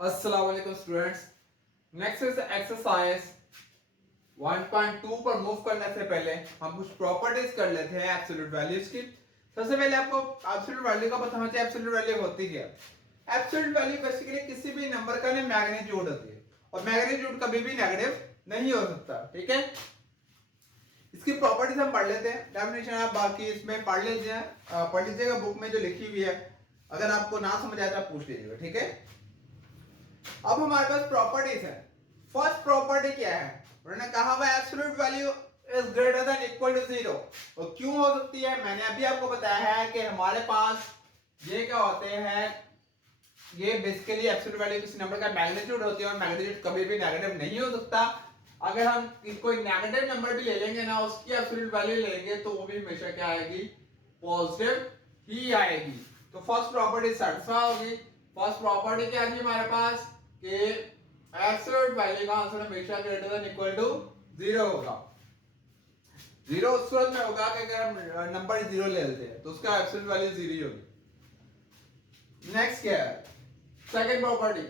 अस्सलाम वालेकुम students. Next is exercise 1.2 पर मूव करने से पहले हम कुछ प्रॉपर्टीज कर लेते हैं एब्सोल्यूट वैल्यूज की। सबसे पहले आपको एब्सोल्यूट वैल्यू का पता होना चाहिए। एब्सोल्यूट वैल्यू होती क्या है? एब्सोल्यूट वैल्यू बेसिकली किसी भी नंबर का मैग्नीट्यूड होती है और मैग्नीट्यूड कभी भी नेगेटिव नहीं हो सकता। ठीक है, इसकी प्रॉपर्टीज हम पढ़ लेते हैं। डेफिनेशन आप बाकी इसमें पढ़ लीजिएगा बुक में जो लिखी हुई है। अगर आपको ना समझ आए तो आप पूछ लीजिएगा। ठीक है, अब हमारे पास प्रॉपर्टीज है। फर्स्ट प्रॉपर्टी क्या है? उन्होंने कहा हुआ absolute value is greater than equal to zero. और क्यों हो सकती है? मैंने अभी आपको बताया है कि हमारे पास ये क्या होते हैं, ये बेसिकली एब्सोल्यूट वैल्यू किसी नंबर का मैग्नीट्यूड होती है और मैग्नीट्यूड कभी भी नेगेटिव नहीं हो सकता। अगर हम कोई नेगेटिव नंबर भी ले लेंगे ना, उसकी एब्सोल्यूट वैल्यू लेंगे तो वो भी हमेशा क्या आएगी? पॉजिटिव ही आएगी। तो फर्स्ट प्रॉपर्टी सेटिस्फाई होगी। फर्स्ट प्रॉपर्टी क्या थी हमारे पास कि एब्सोल्यूट वैल्यू का आंसर हमेशा greater than equal to zero होगा। जीरो उस सूरत में होगा कि अगर हम नंबर जीरो ले लेते हैं तो उसका एब्सोल्यूट वैल्यू जीरो ही होगी। नेक्स्ट क्या है? सेकंड प्रॉपर्टी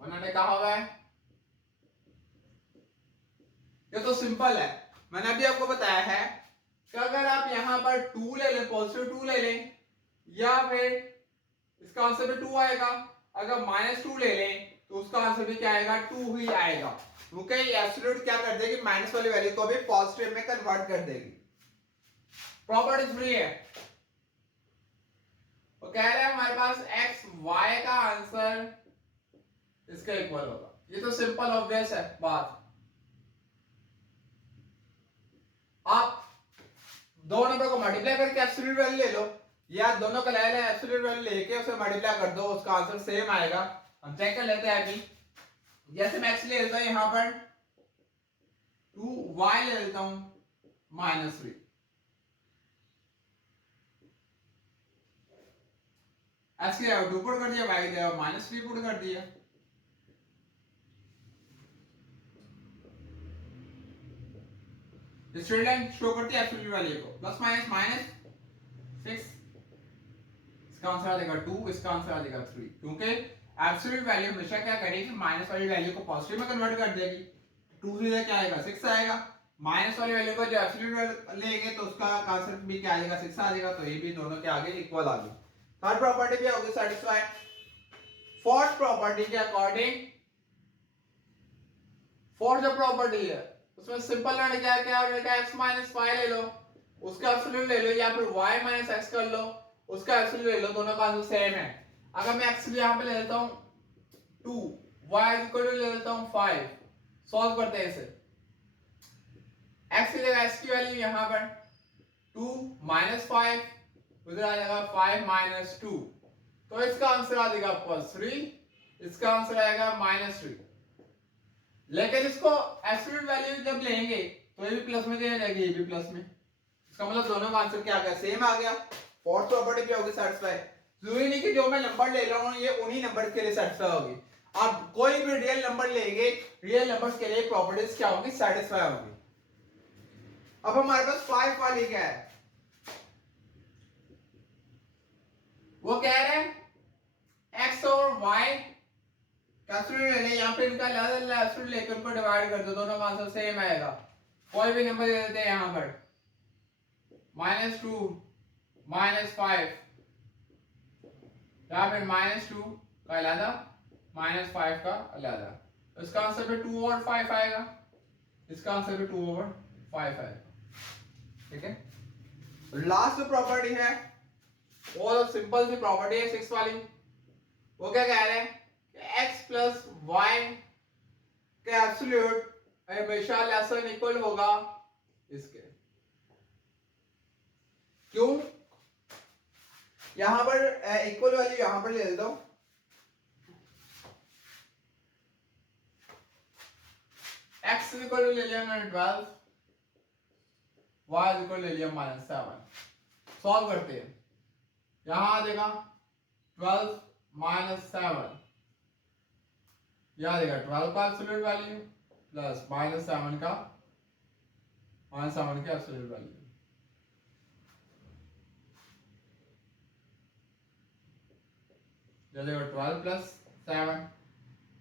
उन्होंने कहा हुआ है, ये तो सिंपल है। मैंने अभी आपको बताया है कि अगर आप यहां पर टू ले लें, पॉजिटिव टू ले लें, या फिर इसका आंसर भी टू आएगा। अगर माइनस टू ले लें तो उसका आंसर भी क्या आएगा? टू ही आएगा। क्योंकि एब्सोल्यूट क्या कर देगी? माइनस वाली वैल्यू को भी पॉजिटिव में कन्वर्ट कर देगी। प्रॉपर्टीज फ्री है। वो कह रहे हैं हमारे पास एक्स वाई का आंसर इसके इक्वल होगा। ये तो सिंपल ऑब्वियस है बात। आप दो नंबर को मल्टीप्लाई करके एब्सोल्यूट वैल्यू ले लो, या दोनों का ले ले एब्सोल्यूट वैल्यू लेके उसे मल्टीप्लाई कर दो, उसका आंसर सेम आएगा। हम चेक कर लेते हैं अभी। जैसे मैं एक्स ले लेता हूं यहां पर, टू वाई ले लेता हूं माइनस थ्री। एक्स की जगह टू पुट कर दिया, वाई की जगह माइनस थ्री पुट कर दिया। स्ट्रेट लाइन शो करती है एब्सोल्यूट वैल्यू को। प्लस माइनस माइनस सिक्स, इसका आंसर आ जाएगा टू, इसका आंसर आ जाएगा थ्री। क्योंकि एब्सोल्यूट वैल्यू हमेशा क्या करेगी? माइनस वाली वैल्यू को पॉजिटिव में कन्वर्ट कर देगी। टू से क्या आएगा? सिक्स आएगा। माइनस वाली वैल्यू को जो एब्सोल्यूट लेंगे तो उसका आंसर भी क्या आएगा? सिक्स आ जाएगा। तो ये भी दोनों के आगे इक्वल आ गई। थर्ड प्रॉपर्टी भी होगी सेटिस्फाई। फोर्थ प्रॉपर्टी के अकॉर्डिंग, फोर्थ जो प्रॉपर्टी है उसमें सिंपल लड़ने क्या है? क्या बेटा एक्स माइनस वाई ले लो, उसका एब्सोल्यूट ले लो, या फिर वाई माइनस एक्स कर लो, उसका एब्सोल्यूट ले लो। दोनों का आंसर सेम है। अगर मैं एक्स यहां पे ले लेता हूं टू, वाई इक्वल टू ले लेता हूं फाइव। सॉल्व करते हैं इसे। एक्स की जगह एक्स की वैल्यू यहां पर टू माइनस फाइव, उधर आ जाएगा फाइव माइनस टू। तो इसका आंसर आ जाएगा प्लस थ्री, इसका आंसर आएगा माइनस थ्री। लेकिन इसको एब्सोल्यूट वैल्यू जब लेंगे तो ये भी प्लस में दे जाएगी, ये भी प्लस में। इसका मतलब दोनों का आंसर क्या आ गया? सेम आ गया। फोर्थ प्रॉपर्टी क्या होगी? सेटिस्फाई। जरूरी नहीं कि जो मैं नंबर ले रहा हूं ये उन्हीं नंबर के लिए सेटिस्फाई होगी। आप कोई भी रियल नंबर लेंगे, रियल नंबर्स के लिए प्रॉपर्टीज क्या होगी? सेटिस्फाई होगी। अब हमारे पास फाइव वाली क्या है? वो कह रहे हैं एक्स और वाई एब्सोल्यूट ले लें, यहां पे इनका एब्सोल्यूट लेकर उनको डिवाइड कर दो, दोनों का आंसर सेम आएगा। कोई भी नंबर दे देते हैं यहां पर, माइनस टू माइनस फाइव, यहां पे माइनस टू का अलग, माइनस फाइव का अलग। इसका आंसर भी टू ओवर फाइव आएगा, इसका आंसर भी टू ओवर फाइव आएगा। ठीक है, लास्ट प्रॉपर्टी है और सिंपल सी प्रॉपर्टी है सिक्स वाली। वो क्या कह रहे हैं? एक्स प्लस वाई का एब्सोल्यूट हमेशा लेस देन इक्वल होगा इसके। क्यों? यहां पर इक्वल वैल्यू यहां पर ले लेता हूं। एक्स इक्वल ले लिया मैंने 12, वाई इक्वल ले लिया -7। सॉल्व करते हैं। यहां आ जाएगा 12 -7, यह आ जाएगा 12 का एब्सोल्यूट वैल्यू प्लस -7 का एब्सोल्यूट वैल्यू। यह आ जाएगा 12 प्लस 7,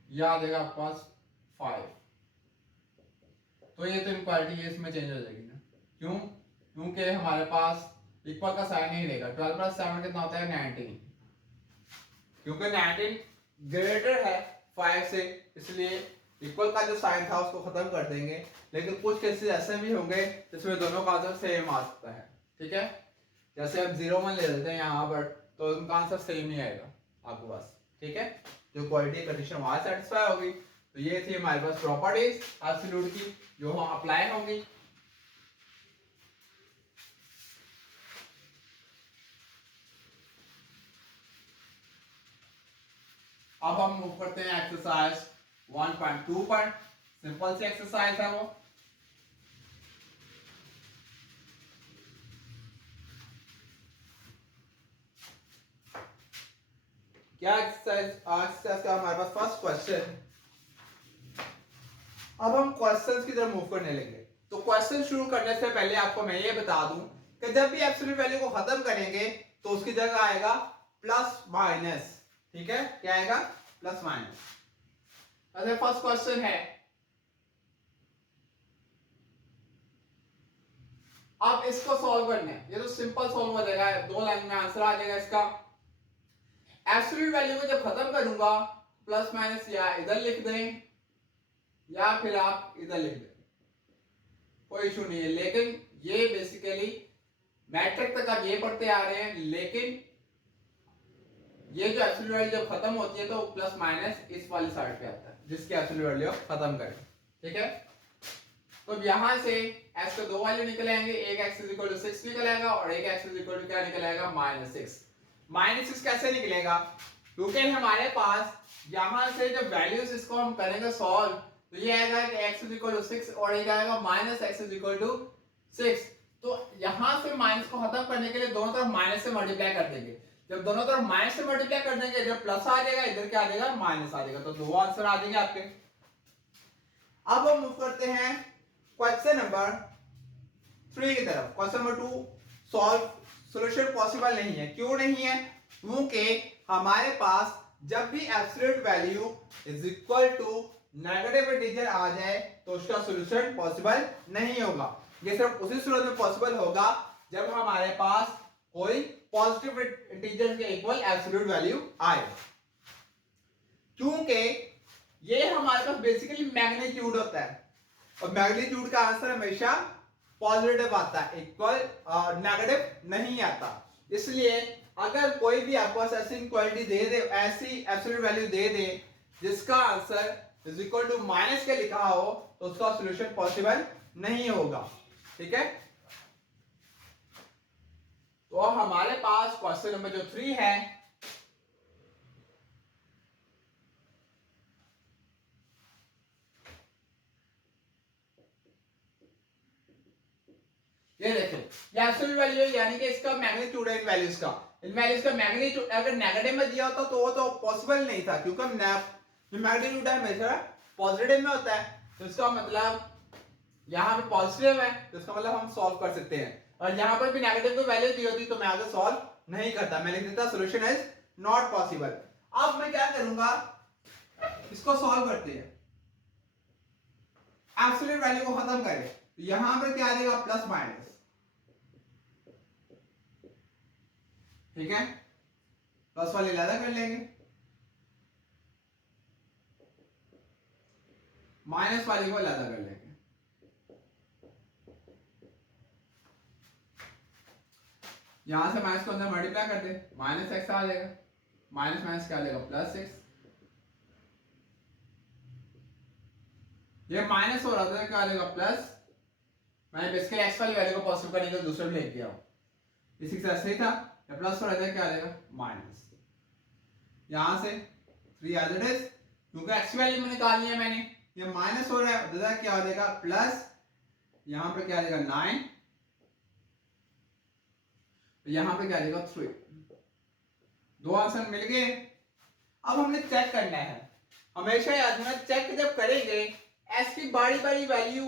यह आ जाएगा आपके पास 5। तो ये तो इनक्वालिटी है, इसमें चेंज हो जाएगी ना, क्यों? क्योंकि हमारे पास इक्वल का साइन नहीं रहेगा। 12 + 7 कितना होता है? 19, क्योंकि 19 ग्रेटर है 5 से, इसलिए इक्वल का जो साइन था उसको खत्म कर देंगे। लेकिन कुछ केसेस ऐसे भी होंगे जिसमें दोनों का आंसर सेम आ सकता है, ठीक है? जैसे हम 0 1 ले लेते हैं यहाँ पर, तो उनका आंसर सेम ही आएगा आपके पास, ठीक है? जो क्वालिटी कंडीशन वहां सेटिस्फाई होगी। तो ये थी हमारे पास प्रॉपर्टीज एब्सोल्यूट की जो हम अप्लाई होंगी। अब हम मूव करते हैं एक्सरसाइज 1.2 पर। सिंपल सी एक्सरसाइज है वो। क्या एक्सरसाइज का हमारे पास फर्स्ट क्वेश्चन। अब हम क्वेश्चंस की तरफ मूव करने लगे। तो क्वेश्चन शुरू करने से पहले आपको मैं ये बता दूं कि जब भी एब्सोल्यूट वैल्यू को खत्म करेंगे तो उसकी जगह आएगा प्लस माइनस, ठीक है? क्या आएगा? Plus minus. अच्छा, फर्स्ट क्वेश्चन है, अब इसको सॉल्व करना है। ये तो सिंपल सॉल्व हो जाएगा, 2 लाइन में आंसर आ जाएगा इसका। एब्सोल्यूट वैल्यू को जब खत्म करूंगा, प्लस माइनस या इधर लिख दें या फिर आप इधर लिख दें, कोई इशू नहीं है। लेकिन ये बेसिकली मैट्रिक तक आप ये पढ़ते आ रहे हैं, लेकिन ये जो एब्सोल्यूट वैल्यू जब खत्म होती है तो प्लस माइनस इस वाली साइड पे आता है, जिसकी एब्सोल्यूट वैल्यू खत्म करें, ठीक है? तो यहां से x के 2 वैल्यू निकल आएंगे, एक x = 6 निकल आएगा और एक x = क्या निकल आएगा? -6। -6 कैसे निकलेगा? क्योंकि हमारे पास यहां से जो वैल्यूज इसको हम करेंगे सॉल्व, तो ये आएगा कि x = 6 और एक आएगा -x = 6। तो यहां से माइनस को खत्म करने के लिए दोनों तरफ माइनस से मल्टीप्लाई कर देंगे। जब दोनों तरफ माइनस से मल्टीप्लाई कर देंगे, इधर प्लस आ जाएगा, इधर क्या आ जाएगा? माइनस आ जाएगा। तो 2 आंसर आ जाएंगे आपके। अब हम मूव करते हैं क्वेश्चन नंबर 3 की तरफ। Question number 2 solve solution possible नहीं है। क्यों नहीं है? क्योंकि हमारे पास जब भी absolute value is equal to negative integer आ जाए तो उसका सॉल्यूशन पॉसिबल नहीं होगा। ये सिर्फ उसी सूरत में पॉसिबल होगा जब हमारे पास कोई पॉजिटिव इंटीजर के इक्वल एब्सोल्यूट वैल्यू आए, क्योंकि ये हमारे पास बेसिकली मैग्नीट्यूड होता है और मैग्नीट्यूड का आंसर हमेशा पॉजिटिव आता है, इक्वल नेगेटिव नहीं आता। इसलिए अगर कोई भी आपको ऐसी इक्वालिटी दे दे, ऐसी एब्सोल्यूट वैल्यू दे दे जिसका answer is equal to minus के लिखा हो, तो उसका सॉल्यूशन पॉसिबल नहीं होगा, ठीक है? तो हमारे पास क्वेश्चन नंबर जो 3 है, ये देखें, ये एब्सोल्यूट वैल्यू यानी कि इसका मैग्नीट्यूड है इन वैल्यूज का मैग्नीट्यूड अगर नेगेटिव में दिया होता तो वो तो पॉसिबल नहीं था, क्योंकि जो मैग्नीट्यूड है हमेशा पॉजिटिव में होता है। तो इसका मतलब यहाँ पे पॉजिटिव है, तो इसका मतलब हम सॉल्व कर सकते हैं। और यहाँ पर भी नेगेटिव की वैल्यू दी होती तो मैं आगे सॉल्व नहीं करता, मैं लिख देता सॉल्यूशन इज नॉट पॉसिबल। अब मैं क्या करूंगा, इसको सॉल्व करते हैं, एब्सोल्यूट वैल्यू को खत्म करें। तो यहां पर क्या आ जाएगा? प्लस माइनस, ठीक है? प्लस वाले ज्यादा कर लेंगे, माइनस वाले को ज्यादा कर लेंगे। यहां से माइनस को अंदर मल्टीप्लाई कर दे, -x आ जाएगा, माइनस माइनस क्या आ जाएगा? +6। ये माइनस हो रहा था, क्या आ जाएगा? प्लस। मैंने बेसिकली x वाली वैल्यू को पॉजिटिव करने के लिए दूसरे में लिख दिया, इसी के साथ सही था। ये प्लस हो रहा था, क्या आ जाएगा? माइनस। यहां से 3 एज इट इज, क्योंकि x वैल्यू में निकालनी है मैंने। ये माइनस हो रहा है, दादा क्या आ जाएगा? प्लस। यहां पे क्या आ जाएगा? 9, यहां पे क्या आ जाएगा? 3। 2 आंसर मिल गए। अब हमने चेक करना है, हमेशा याद रखना, चेक जब करेंगे s की बड़ी बड़ी वैल्यू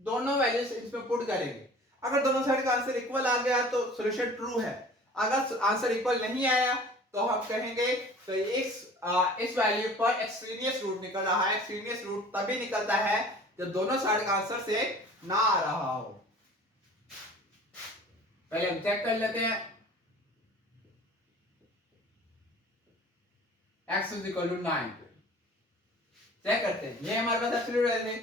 दोनों वैल्यूज इसमें पुट करेंगे। अगर दोनों साइड का आंसर इक्वल आ गया तो सॉल्यूशन ट्रू है, अगर आंसर इक्वल नहीं आया तो हम कहेंगे तो इस वैल्यू पर एक्सट्रीनियस रूट निकल रहा है। एक्सट्रीनियस रूट तभी निकलता है जब दोनों साइड का आंसर से ना आ रहा हो। पहले हम चेक कर लेते हैं। x is equal to 9 check करते हैं। ये हमारे पास एब्सोल्यूट वैल्यू है।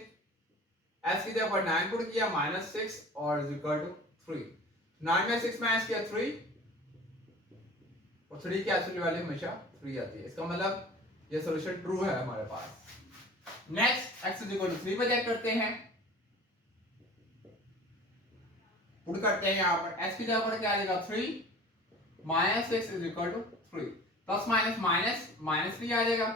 s की जगह पर 9 पुट किया -6 और इज इक्वल टू 3। 9 में 6 माइनस किया 3 और 3 की एब्सोल्यूट वैल्यू हमेशा 3 आती है। इसका मतलब ये सॉल्यूशन ट्रू है हमारे पास। Next x is equal to 3 पे चेक करते हैं। पुट करते हैं यहां पर s की जगह पर क्या आ जाएगा 3 -6 is equal to 3 plus minus minus minus 3 आ जाएगा।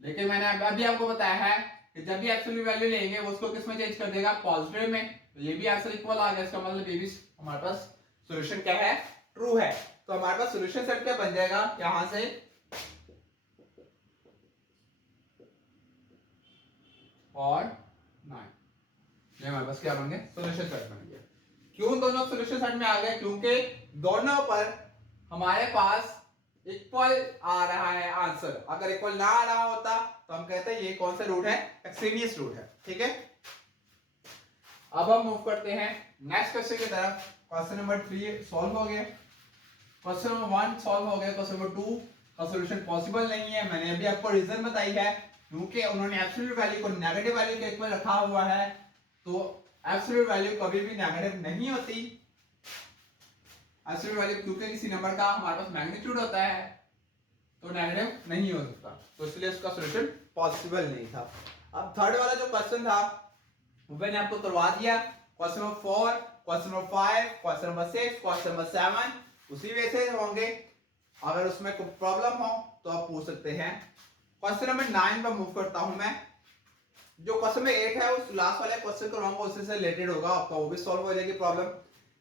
लेकिन मैंने अभी आपको बताया है कि जब भी एब्सोल्यूट वैल्यू लेंगे वो उसको किस में चेंज कर देगा पॉजिटिव में। तो ये भी आंसर इक्वल आ गया। इसका मतलब ये भी हमारे पास सॉल्यूशन क्या है ट्रू है। तो हमारे पास सॉल्यूशन सेट क्या बन जाएगा यहां से और 9। ये हमारे पास क्या बन गए सॉल्यूशन सेट बन गया। क्यों दोनों सॉल्यूशन सेट में आ गए? क्योंकि दोनों पर हमारे पास इक्वल आ रहा है आंसर। अगर इक्वल ना आ रहा होता तो हम कहते हैं ये कौन सा रूट है एक्सट्रीनियस रूट है। ठीक है, अब हम मूव करते हैं नेक्स्ट क्वेश्चन की तरफ। क्वेश्चन नंबर 3 सॉल्व हो गया। क्वेश्चन नंबर 1 सॉल्व हो गया। क्वेश्चन नंबर 2 का सॉल्यूशन पॉसिबल नहीं है। मैंने अभी आपको रीजन बताई है क्योंकि उन्होंने एब्सोल्यूट वैल्यू को नेगेटिव वैल्यू के इक्वल रखा हुआ है। तो एब्सोल्यूट वैल्यू कभी भी नेगेटिव नहीं होती। एब्सोल्यूट वैल्यू क्योंकि किसी नंबर का हमारे पास मैग्नीट्यूड होता है तो नेगेटिव नहीं हो सकता, तो इसलिए उसका सॉल्यूशन पॉसिबल नहीं था। अब थर्ड वाला जो क्वेश्चन था वो मैंने आपको करवा दिया। Question number 4, question number 5, question number 6, question number 7 उसी वे से होंगे। अगर उसमें कोई प्रॉब्लम हो तो आप पूछ सकते हैं। क्वेश्चन नंबर 9 पर मूव करता हूं मैं। जो क्वेश्चन नंबर 8 है उस लास्ट वाले क्वेश्चन करवाऊंगा, उससे रिलेटेड होगा आपका, वो भी सॉल्व हो जाएगी प्रॉब्लम।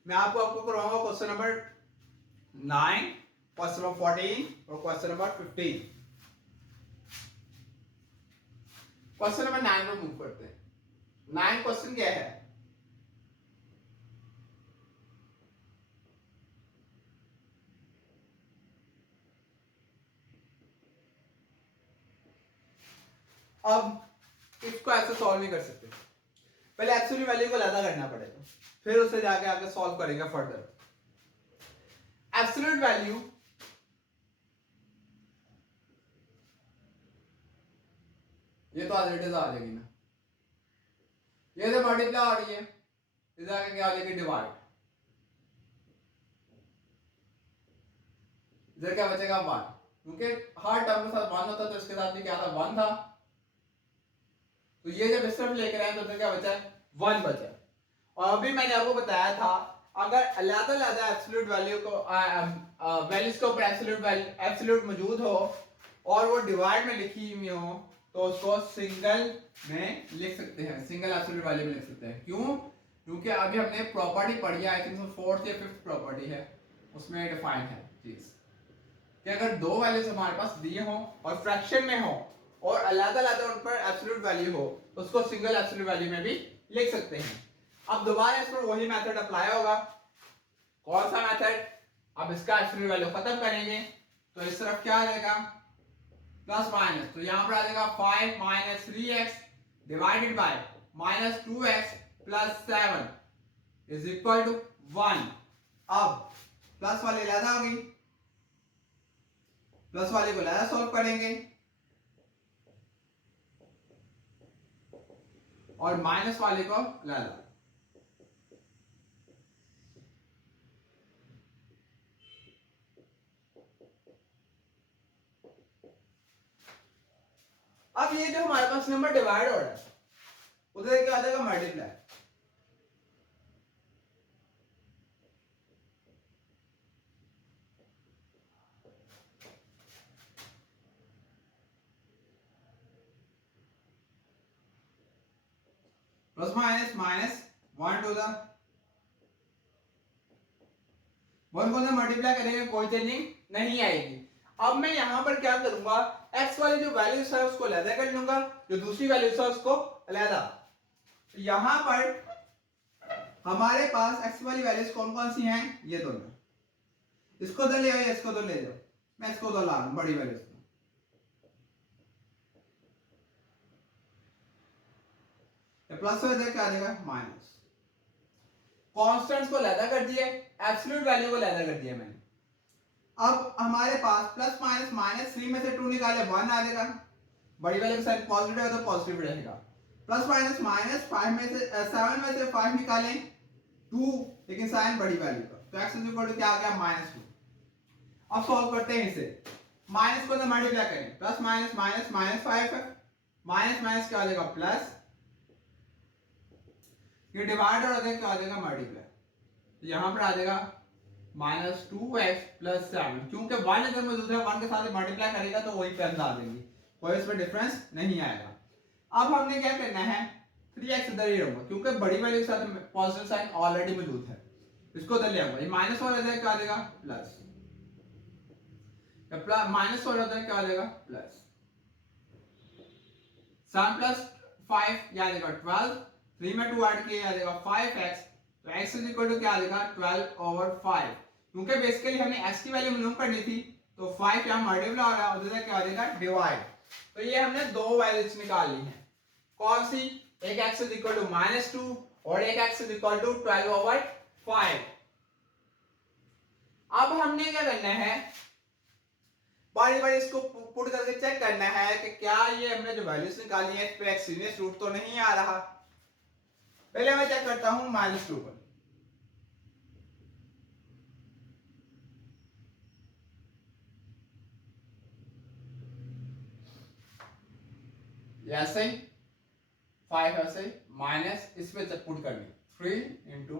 मैं आपको करवाऊंगा क्वेश्चन नंबर 9, क्वेश्चन नंबर 14 और क्वेश्चन नंबर 15। क्वेश्चन नंबर 9 में मूव करते हैं। 9 क्वेश्चन क्या है? अब इसको ऐसे सॉल्व नहीं कर सकते। पहले एब्सोल्यूट वैल्यू को अलग करना पड़ेगा, फिर उसे जाके आगे सॉल्व करेंगे फर्दर। एब्सोल्यूट वैल्यू ये तो ऑलरेडी आ जाएगी ना, ये तो मल्टीप्लाई हो रही है, इधर आगे क्या हो जाएगी डिवाइड। इधर क्या बचेगा 1, क्योंकि हर टर्म के साथ 1 होता तो इसके साथ भी क्या था 1 था। तो ये जब इस तरफ लेकर आए तो इधर क्या बचा 1 बचा। और अभी मैंने आपको बताया था अगर अलग-अलग एब्सोल्यूट वैल्यू को वैल्यूज के ऊपर एब्सोल्यूट मौजूद हो और वो डिवाइड में लिखी हुई हो तो उसको सिंगल में लिख सकते हैं, सिंगल एब्सोल्यूट वैल्यू में लिख सकते हैं। क्यों? क्योंकि अभी हमने प्रॉपर्टी पढ़ी है, आई थिंक 4th या 5th प्रॉपर्टी है, उसमें डिफाइन है चीज कि अगर दो वैल्यूज हमारे पास दिए हों और फ्रैक्शन में हो और अलग-अलग उन पर एब्सोल्यूट वैल्यू हो तो उसको सिंगल एब्सोल्यूट वैल्यू में भी लिख सकते हैं। अब दोबारा इस पर वही मेथड अप्लाई होगा। कौन सा मेथड? अब इसका एब्सोल्यूट वैल्यू खत्म करेंगे तो इस तरफ क्या आ जाएगा प्लस माइनस, तो यहां पर आ जाएगा 5 minus 3x divided by minus 2x plus 7 is equal to 1। अब प्लस वाली अलग आ गई, प्लस वाले को अलग सॉल्व करेंगे और माइनस वाले को अलग। अब ये जो हमारे पास नंबर डिवाइड हो रहा है उधर क्या आ जाएगा multiply. Plus minus minus 1 to the 1 को मल्टीप्लाई करेंगे कोई चेंजिंग नहीं आएगी। अब मैं यहां पर क्या करूंगा x वाली जो वैल्यूज है उसको अलग कर लूंगा, जो दूसरी वैल्यूज है उसको अलग। तो यहां पर हमारे पास x वाली वैल्यूज कौन कौन सी हैं? ये दोनों, इसको तो ले आओ, इसको तो ले जाओ। मैं इसको तो ला रहा हूं बड़ी वैल्यूज को। प्लस हो जाएगा क्या आ जाएगा माइनस। कॉन्स्टेंट्स को लैदा कर दिए, एब्सोल्यूट वैल्यू को लैदा कर दिया मैंने। अब हमारे पास प्लस माइनस माइनस 3 में से 2 निकाले 1 आ जाएगा, बड़ी वैल्यू का साइन पॉजिटिव है तो पॉजिटिव रहेगा। प्लस माइनस माइनस 5 में से 7 में से 5 निकालें 2, लेकिन साइन बड़ी वैल्यू का, तो x इक्वल टू क्या आ गया -2। अब सॉल्व करते हैं इसे, माइनस को तो मल्टीप्लाई करें, प्लस माइनस माइनस माइनस 5 है, माइनस माइनस क्या आ जाएगा प्लस, ये डिवाइड और क्या आ जाएगा मल्टीप्लाई, तो यहां पर आ जाएगा -2x + 7, क्योंकि 1 अगर मैं दूसरा 1 के साथ मल्टीप्लाई करेगा तो वही पे आ देंगे, कोई इसमें डिफरेंस नहीं आएगा। अब हमने क्या करना है, 3x इधर ही रहूंगा क्योंकि बड़ी वैल्यू के साथ पॉजिटिव साइन ऑलरेडी मौजूद है, इसको इधर ले आऊंगा, ये माइनस हो जाता है क्या आ जाएगा प्लस, माइनस हो जाता है क्या आ जाएगा प्लस, 7 + 5 या आ जाएगा 12, 3 में 2 ऐड किया आ जाएगा 5x, तो x क्या आ जाएगा 12/5, क्योंकि बेसिकली हमने x की वैल्यू मालूम करनी थी, तो 5 यहां मल्टीप्लाई हो रहा है, उधर क्या आ जाएगा डिवाइड, तो ये हमने दो वैल्यूज निकाल ली हैं, कौन सी, एक x -2 और एक x 12/5। अब हमने क्या करना है, बारी बारी इसको पुट करके चेक करना है कि क्या ये हमने जो वैल्यूज निकाली है इस पे एक्सट्रीनियस रूट तो नहीं आ रहा। पहले मैं चेक करता हूं -2 पर, ऐसे 5 ऐसे माइनस इस पे पुट करनी, 3 × -2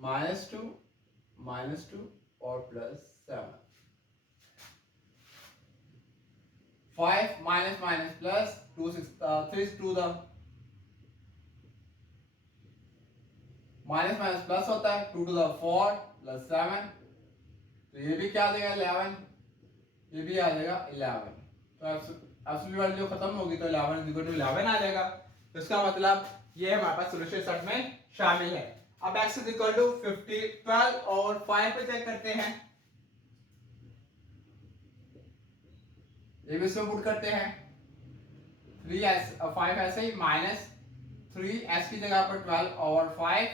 -2 और +7, 5 minus minus plus 2 6 3 2 the minus minus plus होता है, 2 to the 4 + 7, तो ये भी क्या आ जाएगा 11, ये भी आ जाएगा 11, तो एब्सोल्यूट वैल्यू खत्म होगी तो 11 = 11 आ जाएगा, तो इसका मतलब ये हमारे पास सॉल्यूशन सेट में शामिल है। अब x = 50 12 और 5 पे चेक करते हैं, ये भी इसमें पुट करते हैं, 3s 5 ऐसे ही -3s की जगह पर 12/5,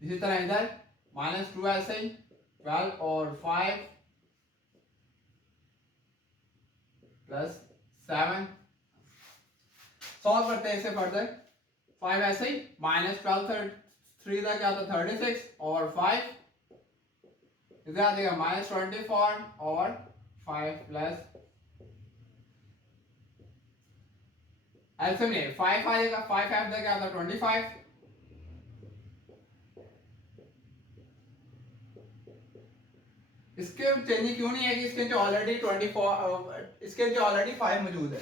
इसी तरह इधर -2 ऐसे ही 12/5 +7, सॉल्व करते हैं इसे फर्दर, 5 ऐसे ही -12 3 का क्या था 36/5, इधर आ जाएगा -24/5 प्लस एल्सियम में 5 आ जाएगा, 5 5 का क्या था 25, इसके चेंजिंग क्यों नहीं है कि इसके जो ऑलरेडी 24 इसके जो ऑलरेडी 5 मौजूद है,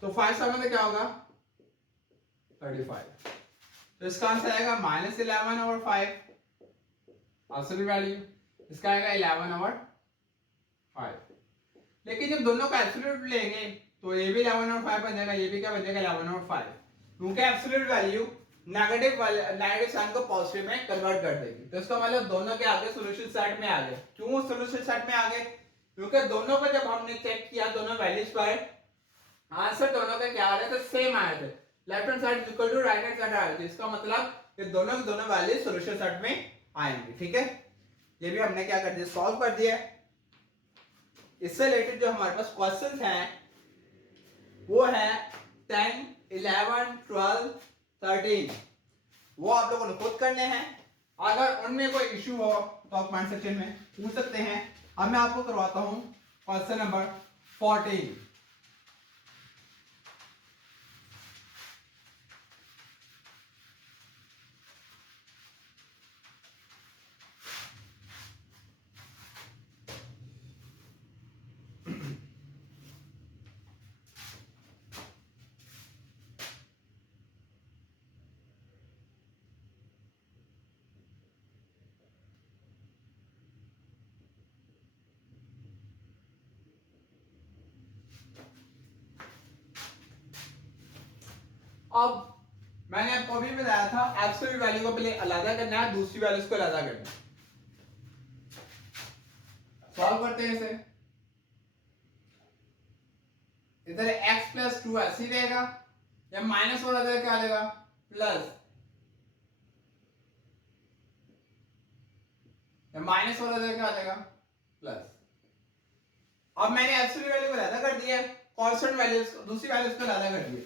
तो 5 7 क्या होगा 35, तो इसका आंसर आएगा -11/5 एब्सोल्यूट वैल्यू, इसका आएगा 11/5, लेकिन जब दोनों का एब्सोल्यूट लेंगे तो ये भी 11/5 बन जाएगा, ये भी क्या बन जाएगा 11/5, क्योंकि एब्सोल्यूट वैल्यू नेगेटिव साइन को पॉजिटिव में कन्वर्ट कर देगी, तो इसका मतलब दोनों के आगे सॉल्यूशन सेट में आ गए। क्यों सॉल्यूशन सेट में आ गए, क्योंकि दोनों को जब हमने चेक किया दोनों वैल्यूज पर आंसर दोनों के क्या आ रहे थे, सेम आए थे, left hand side equal to right hand side आ रहे थे, इसका मतलब कि दोनों के दोनों वैल्यूज सॉल्यूशन सेट में आएंगे। ठीक है, ये भी हमने क्या कर दिया, सॉल्व कर दिया। इससे रिलेटेड जो हमारे पास क्वेश्चंस हैं वो है 10 11 12 13, वो आप लोगों ने खुद करने हैं, अगर उनमें कोई इशू हो तो आप कमेंट सेक्शन में पूछ सकते हैं। अब मैं आपको करवाता हूं क्वेश्चन नंबर 14। अब मैंने आपको अभी बताया था एब्सोल्यूट वैल्यू को पहले अलग करना है, दूसरी वैल्यूज को अलग करना है। सॉल्व करते हैं इसे। इधर x प्लस 2 ऐसे ही रहेगा, या माइनस वाला इधर क्या आ जाएगा प्लस, या माइनस वाला इधर क्या आ जाएगा प्लस। अब मैंने एब्सोल्यूट वैल्यू को अलग कर दिया है, कांस्टेंट वैल्यूज दूसरी वैल्यूज को अलग कर दिया।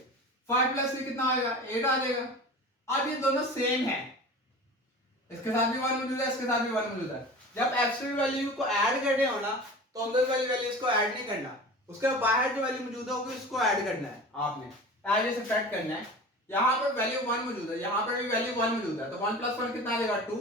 5 प्लस 3 कितना आएगा 8 आ जाएगा। अब ये दोनों सेम है, इसके साथ भी 1 मौजूद है, इसके साथ भी 1 मौजूद है। जब एब्सोल्यूट वैल्यू को ऐड करने हो ना तो अंदर वाली वैल्यूज को ऐड नहीं करना, उसके बाहर जो वैल्यू मौजूद होगी उसको ऐड करना है। आपने ऐड या सब्ट्रैक्ट करना है। यहां पर वैल्यू 1 मौजूद है, यहां पर भी वैल्यू 1 मौजूद है, तो 1 प्लस 1 कितना आ जाएगा 2।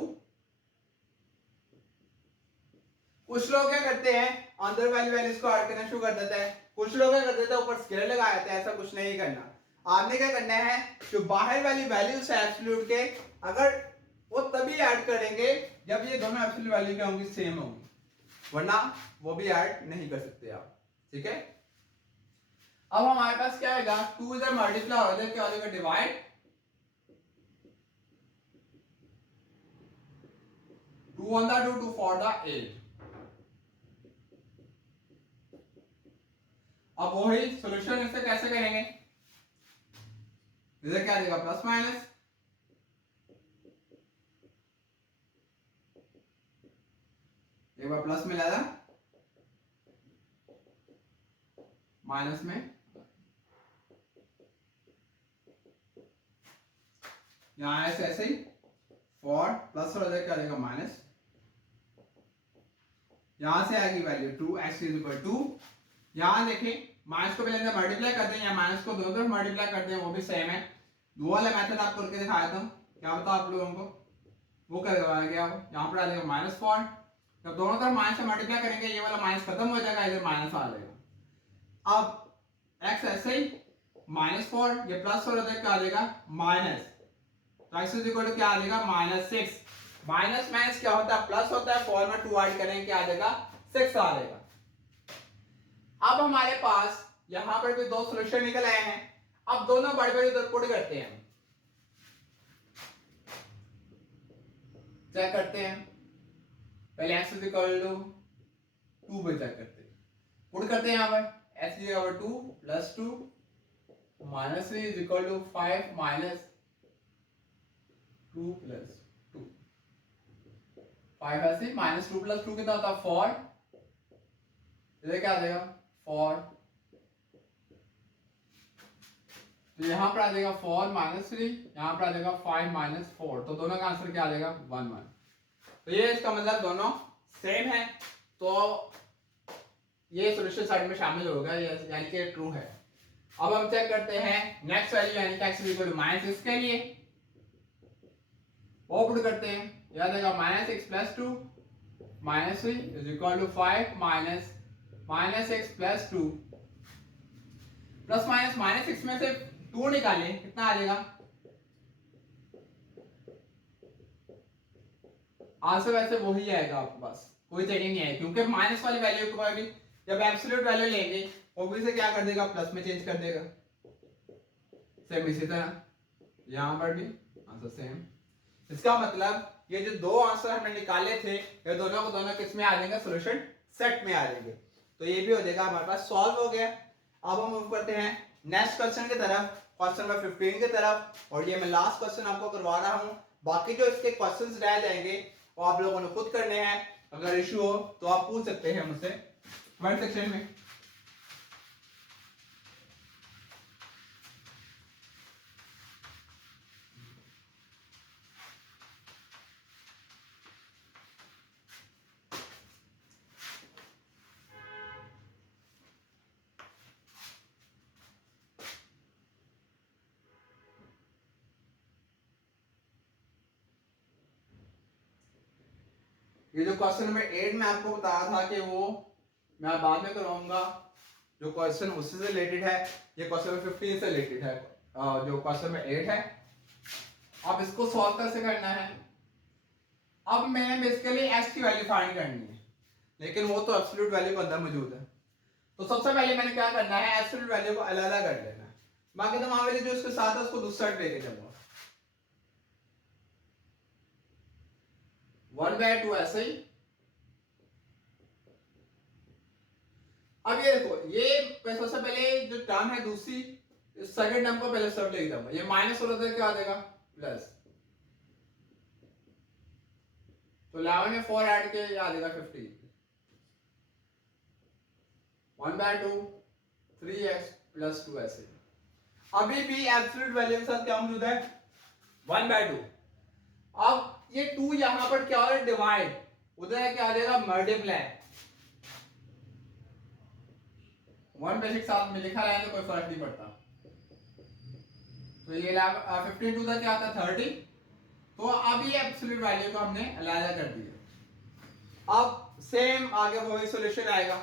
कुछ लोग क्या करते हैं अंदर वाली वैल्यूज को ऐड करना शुरू कर देते हैं, कुछ लोग क्या करते हैं ऊपर स्केलर लगा देते हैं। ऐसा कुछ नहीं करना। आपने क्या करना है, जो बाहर वाली वैल्यूज है एब्सोल्यूट के, अगर वो तभी ऐड करेंगे जब ये दोनों एब्सोल्यूट वैल्यू क्या होंगी सेम होंगी, वरना वो भी ऐड नहीं कर सकते आप। ठीक है। अब हमारे पास क्या आएगा 2 इधर मल्टीप्लाई हो जाए, क्या हो जाएगा divide, 2 on the 2, 2 for the 8। अब वही सॉल्यूशन इससे कैसे करेंगे, इधर क्या देगा प्लस माइनस, एक बार प्लस में लाया माइनस में, यहां ऐसे ही फॉर प्लस और इधर क्या देगा माइनस, यहां से आएगी value 2x is equal to, यहां देखें माइनस को पहले अंदर मल्टीप्लाई कर दें या माइनस को दोनों तरफ मल्टीप्लाई कर दें, वो भी सेम है। दो वाला मेथड आपको करके दिखाया था, क्या बता आप लोगों को, वो करवाया गया। यहाँ पर आ जाएगा माइनस 4, जब दोनों तरफ माइनस से मल्टीप्लाई करेंगे ये वाला माइनस खत्म हो जाएगा, इधर माइनस आ जाएगा। अब x ऐसे ही -4, ये प्लस और इधर क्या आ जाएगा माइनस, तो x इज इक्वल टू क्या आ जाएगा -6। माइनस माइनस क्या होता है प्लस होता है, 4 में 2 ऐड करेंगे क्या आ जाएगा 6 आ जाएगा। अब हमारे पास यहां पर भी दो सॉल्यूशन निकल आए हैं। अब दोनों बड़े बड़े उधर पुट करते हैं, चेक करते हैं। पहले x इज इक्वल टू 2 पे चेक करते हैं, पुट करते हैं। यहां पर x is equal to plus 2 minus 3 is equal to 5 minus 2 plus 2, 5 ऐसे माइनस 2 प्लस 2 कितना होता है 4, इधर क्या आ जाएगा 4, तो यहां पर आ जाएगा 4 माइनस 3, यहां पर आ जाएगा 5 माइनस 4, तो दोनों का आंसर क्या आ जाएगा 1 1। तो ये इसका मतलब दोनों सेम है, तो ये सॉल्यूशन साइड में शामिल होगा, यानी कि ट्रू है। अब हम चेक करते हैं नेक्स्ट वैल्यू यानी कि x इक्वल टू -6 के लिए, वो पुट करते हैं। याद आएगा -6 plus 2 -3 is equal to 5 minus -6 plus 2, plus minus -6 में से 2 निकालें कितना आ जाएगा, आंसर वैसे वही आएगा आपके पास, कोई चेंजिंग नहीं है, क्योंकि माइनस वाली वैल्यू को भी जब एब्सोल्यूट वैल्यू लेंगे वो से क्या कर देगा प्लस में चेंज कर देगा। सेम इसी तरह यहां पर भी आंसर सेम। इसका मतलब ये जो दो आंसर हमने निकाले थे ये दोनों को दोनों किस में आ जाएंगे सॉल्यूशन सेट में आ जाएंगे। तो ये भी हो जाएगा हमारे पास सॉल्व हो गया। अब हम मूव करते हैं नेक्स्ट क्वेश्चन की तरफ, क्वेश्चन नंबर 15 की तरफ, और ये मैं लास्ट क्वेश्चन आपको करवा रहा हूं। बाकी जो इसके क्वेश्चंस रह जाएंगे वो आप लोगों ने खुद करने हैं। अगर इशू हो तो आप पूछ सकते हैं मुझसे कमेंट सेक्शन में। ये जो क्वेश्चन नंबर 8 में आपको बताया था कि वो मैं बाद में करवाऊंगा, जो क्वेश्चन उससे रिलेटेड है, ये क्वेश्चन नंबर 15 से रिलेटेड है। जो क्वेश्चन नंबर 8 है अब इसको सॉल्व कैसे करना है। अब मैंने बेसिकली x की वैल्यू फाइंड करनी है, लेकिन वो तो एब्सोल्यूट वैल्यू के अंदर मौजूद है। तो सबसे पहले मैंने क्या करना है एब्सोल्यूट वैल्यू को अलग अलग कर लेना है, बाकी तमाम वैल्यू जो इसके साथ है उसको दूसरी साइड लेके जाऊंगा। 1/2 ऐसे ही। अब ये देखो, ये सबसे पहले जो टर्म है दूसरी, सेकंड टर्म को पहले सब लिख दूंगा, ये माइनस हो रहा था, क्या आ जाएगा प्लस, तो 11 में 4 ऐड के ये आ जाएगा 15, 1/2 3x प्लस 2 ऐसे। अभी भी एब्सोल्यूट वैल्यू के साथ क्या मौजूद है 1/2। अब ये 2 यहां पर क्या हो रहा है डिवाइड, उधर क्या आ जाएगा मल्टीप्लाई, 1 बेसिक साथ में लिखा रहा है तो कोई फर्क नहीं पड़ता। तो ये 15 टू क्या आता है 30। तो अब ये एब्सोल्यूट वैल्यू को हमने अलग कर दिया। अब सेम आगे वही सॉल्यूशन आएगा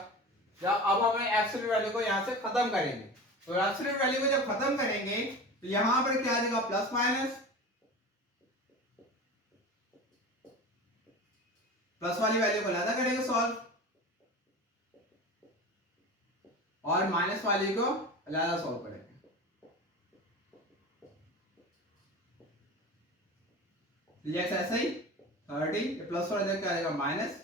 जब अब हम एब्सोल्यूट वैल्यू को यहां से खत्म करेंगे। तो एब्सोल्यूट वैल्यू को जब खत्म करेंगे तो यहां पर क्या आ जाएगा प्लस माइनस, प्लस वाली वैल्यू को अलग करेंगे सॉल्व, और माइनस वाली को अलग सॉल्व करेंगे। dx ऐसा ही 30 प्लस और इधर क्या आएगा माइनस,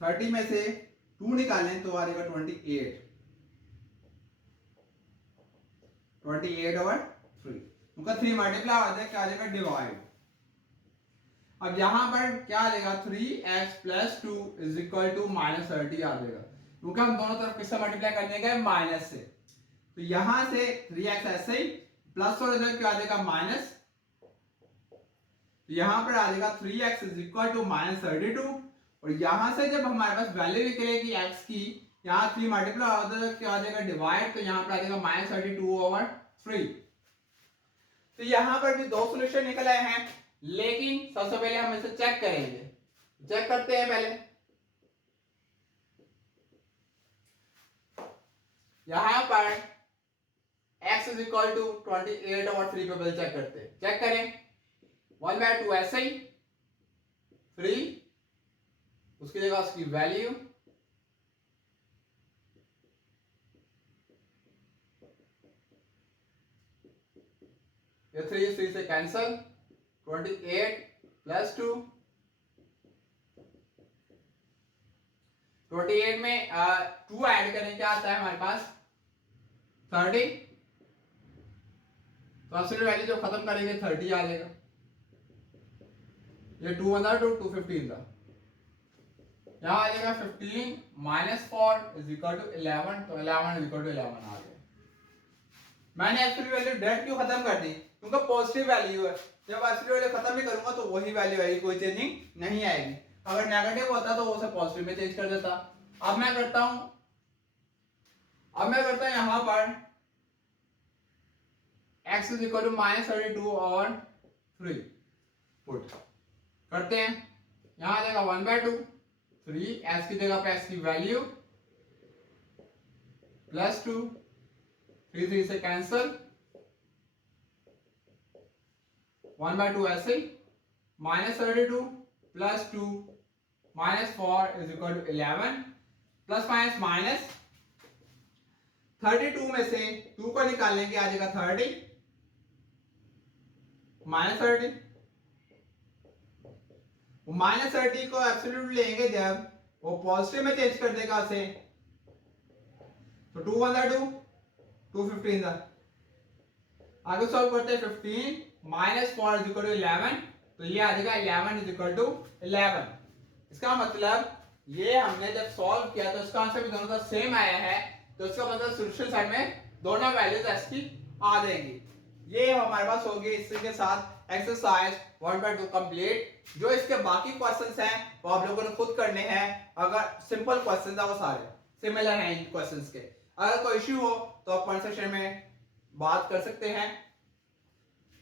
30 में से 2 निकालें तो आ जाएगा 28, 28/3, उनका 3 मल्टीप्लाई आ जाएगा क्या आ जाएगा डिवाइड। अब यहां पर क्या आ जाएगा 3x plus 2 is equal to minus 30 आ जाएगा, क्योंकि हम दोनों तरफ किससे मल्टीप्लाई करने गए माइनस से। तो यहां से 3x ऐसे ही प्लस और इधर क्या आ जाएगा माइनस, तो यहां पर आ जाएगा 3x is equal to minus 32, और यहां से जब हमारे पास वैल्यू निकलेगी x की, यहां 3 मल्टीप्लाई उधर क्या आ जाएगा डिवाइड, तो यहां पर आ जाएगा माइनस 32/3। तो यहां पर भी दो सॉल्यूशन निकल आए हैं, लेकिन सबसे पहले हम इसे चेक करेंगे। चेक करते हैं पहले, यहां पर x इज इक्वल टू 28/3 पे पहले चेक करते हैं। चेक करें 1/2 ऐसे ही 3, उसकी जगह उसकी वैल्यू, ये 3 से कैंसल, 28 प्लस 2, 28 में 2 ऐड करें क्या आता है हमारे पास 30, तो एब्सोल्यूट वैल्यू जो खत्म करेंगे 30 आ जाएगा। ये 2 1 2 215 था, यहां आ जाएगा 15 माइनस 4 इज इक्वल टू 11, तो 11 इज इक्वल टू 11 आ गया। मैंने एब्सोल्यूट वैल्यू डायरेक्ट क्यों खत्म कर दी, क्योंकि पॉजिटिव वैल्यू है, जब एब्सोल्यूट वैल्यू खत्म नहीं करूंगा तो वही वैल्यू आएगी, कोई चेंजिंग नहीं आएगी। अगर नेगेटिव होता तो वो उसे पॉजिटिव में चेंज कर देता। अब मैं करता हूं यहां पर x is equal to minus 32/3 put करते हैं, यहां आ जाएगा 1/2, 3 x की जगह पे x की वैल्यू प्लस 2, 3 से कैंसल, 1/2 ऐसे ही minus 32 plus 2 minus 4 is equal to 11, plus minus minus, 32 में से 2 को निकालने के आ जाएगा 30 माइनस 30, माइनस 30 को एब्सोल्यूट लेंगे जब वो पॉजिटिव में चेंज कर देगा उसे, तो 2 1 2 215 था। आगे सॉल्व करते हैं 15 माइनस 4 इज इक्वल टू 11, तो ये आ जाएगा 11 इज इक्वल टू 11। इसका मतलब ये हमने जब सॉल्व किया तो इसका आंसर भी दोनों का सेम आया है, तो इसका मतलब सॉल्यूशन साइड में दोनों वैल्यूज x की आ जाएंगी। ये हमारे पास होगी इसके साथ एक्सरसाइज 1/2 कंप्लीट। जो इसके बाकी क्वेश्चंस हैं वो आप लोगों ने खुद करने हैं, अगर सिंपल क्वेश्चंस है वो सारे सिमिलर हैं इन क्वेश्चंस के। अगर कोई इश्यू हो तो आप कमेंट सेक्शन में बात कर सकते हैं,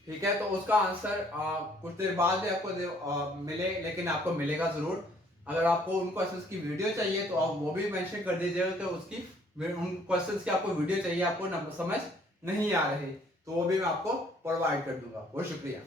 ठीक है। तो उसका आंसर कुछ देर बाद भी आपको मिले, लेकिन आपको मिलेगा जरूर। अगर आपको उन क्वेश्चंस की वीडियो चाहिए तो आप वो भी मेंशन कर दीजिएगा कि उसकी उन क्वेश्चंस की आपको वीडियो चाहिए, आपको समझ नहीं आ रही तो वो भी मैं आपको प्रोवाइड कर दूंगा। बहुत शुक्रिया।